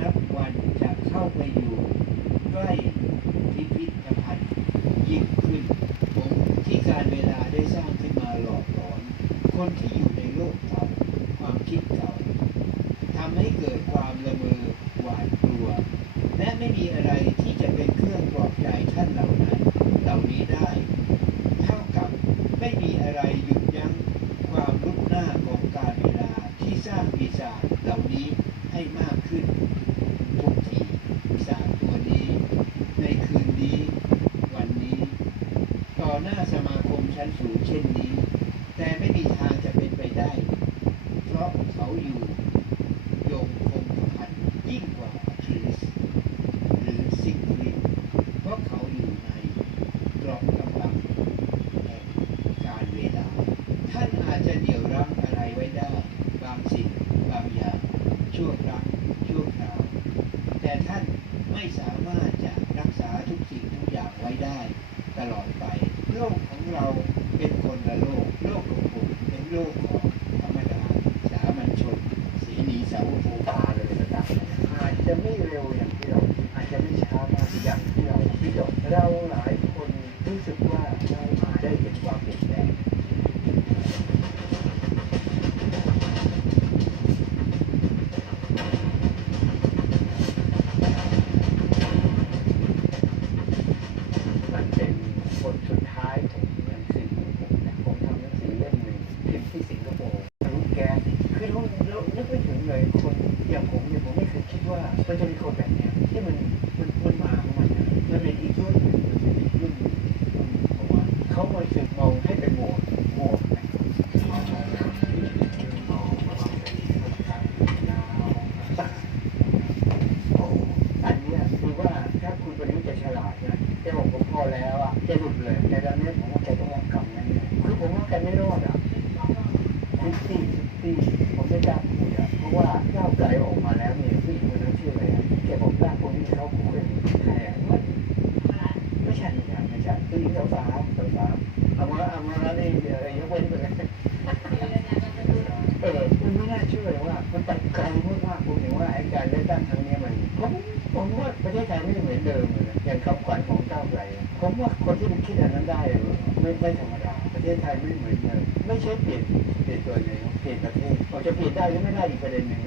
นับวันจะเข้าไปอยู่ใกล้พิพิธภัณฑ์ยิ่งขึ้นผมที่การเวลาได้สร้างขึ้นมาหลอกหลอน คนที่อยู่ในโลกเก่าความคิดเก่าทำให้เกิดความละเมอหวาดกลัว และไม่มีอะไรที่จะเป็นเครื่องปลอบใจท่านเหล่านั้น เหล่านี้ได้ เท่ากับไม่มีอะไรหยุดยั้งความรุกหน้าของการเวลาที่สร้างปีศาจเหล่านี้ ให้มากขึ้นทุกทีปีศาจตัวนี้ ในคืนนี้ วันนี้ ต่อหน้าสมาคมชั้นสูงเช่นนี้ แต่ไม่มีทางจะเป็นไปได้ เพราะเขาอยู่งคงกระพันยิ่งกว่าอะคิลิส หรือซิกฟริดเพราะเขาอยู่ในกรอบกำลังแห่งการเวลา ท่านอาจจะเดี่ยวรั้งอะไรไว้ได้ บางสิ่งบางอย่าง ชั่วครั้งชั่วคราว แต่ท่านไม่สามารถจะรักษาทุกสิ่งทุกอย่างไว้ได้ตลอดไป โลกของเราเป็นคนละโลก โลกของผมเป็นโลกของธรรมดา สามัญชนสีนีสาวภูตาเลยนะครับอาจจะไม่เร็วอย่างที่เราอาจจะไม่ช้ามากอย่างที่เราคิดหรอกเราหลายคนรู้สึกว่าจได้เห็นความเปลี่ยนแปลง มันเป็นบทสุดท้ายของหนังสือของผมนะผมทำหนังสือเล่มหนึ่งถึงที่สิงคโปร์รู้แกสคือเราเรานึกไม่ถึง เลยคนอย่างผมเนี่ยผมไม่เคยคิดว่ามันจะมีคนแบบเนี้ยที่มันมันมันมาของมันนะมันเป็นอีกรุ่นหนึ่งมันเป็นอีกรุ่นหนึ่งผมว่าเขามาสึกมองให้เป็นหมวกหมวกนะอันนี้คือว่าถ้าคุณประยุทธ์จะฉลาดนะแกบอกผมพอแล้วอะแกหลุดเลยแต่ตอนนี้ผมว่าแกต้องรับกรรมแน่ๆคือผมว่าแกไม่รอดอะฟิฟตี้ สาวสาวสาวสาวเอามาเอามาแล้วนี่อะไรยกเว้นไปเลยเออคุณไม่น่าเชื่อเลยว่า มันไปไกลมากๆผมเห็นว่าไอ้การเลือกตั้งครั้งนี้มันผมผมว่าประเทศไทยไม่เหมือนเดิมเลยอย่างคำขวัญของก้าไกลผมว่าคนที่มันคิดอันนั้นได้ไม่ไม่ธรรมดาประเทศไทยไม่เหมือนเดิมไม่ใช่เปลี่ยนเปลี่ยนตัวเองเปลี่ยนประเทศเราจะเปลี่ยนได้หรือไม่ได้อีกประเด็นหนึ่ง